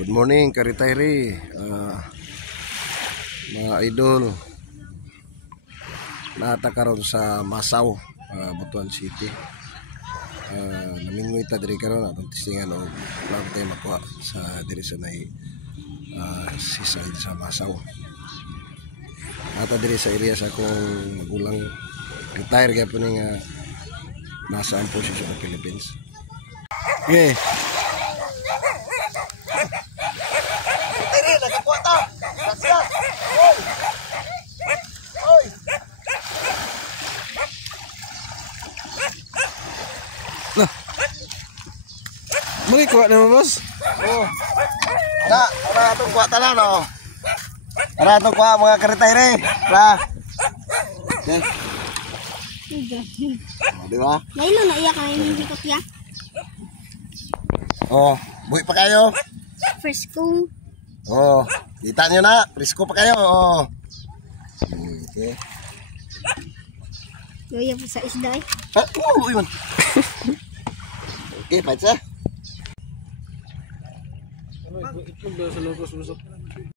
Good morning, Karitayri, mga idol. Naata karon sa Masaw, Butuan City. Namingoy ta diri karon atong testingan og wala tayo makuha sa diri sa nay seaside sa Masaw. Ata diri sa area sa akong magulang retire gyapon nga nasa ang posisyon sa Philippines. Okay. Muli kuha naman, boss. Oh. Ara atong kuha tanan no. Ara atong kuha mga Karitayri. Ra. Okay. Di ba? Lailo na iya kay hindi ko tiya. Oh, buhi pa kayo. Fresco. Oh, kita nyo na, fresco pa kayo. Oh. Okay. Loya po sa isda eh. Yun. Okay, paitsa.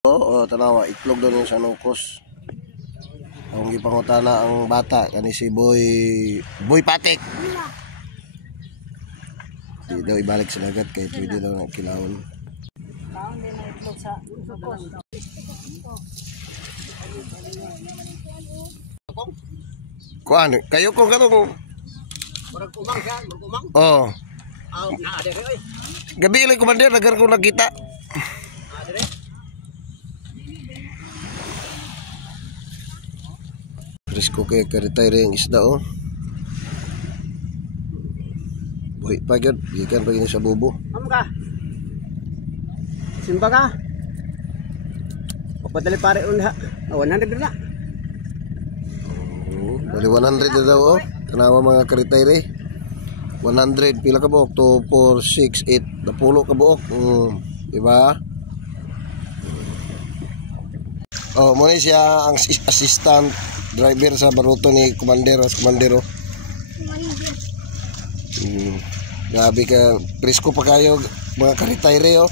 Oo, tanawa, itlog doon yung sa nukos. Ang gipangutana ang bata, kani si Boy Patik. Di daw ibalik sa lagat kay pwede daw na kilawon. Kuan, kayo kung katong Murag umang siya, murag umang. oh. Naa dire oy. Gabi lang kumandir, nagar ko nakita. Dire. Fresco kay Karitayri ang isda oh. Buhi pa gyud, gikan pa gini sa bubo. Amo ka. Simba ka. Papadali pare unha. 100 na. Bali 100 na daw oh. Tanawa mga Karitayri. 100 pila ka buok? 2, 4, 6, 8 napulo ka buok. Diba? Oh, muna siya ang assistant driver sa baruto ni Commander as Commander oh. Grabe ka, presko pa kayo mga Karitayri oh.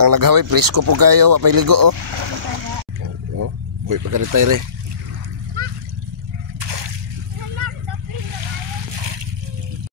Ang naghaway presko po kayo, apay ligo oh. Oh, buhay pa Karitayri.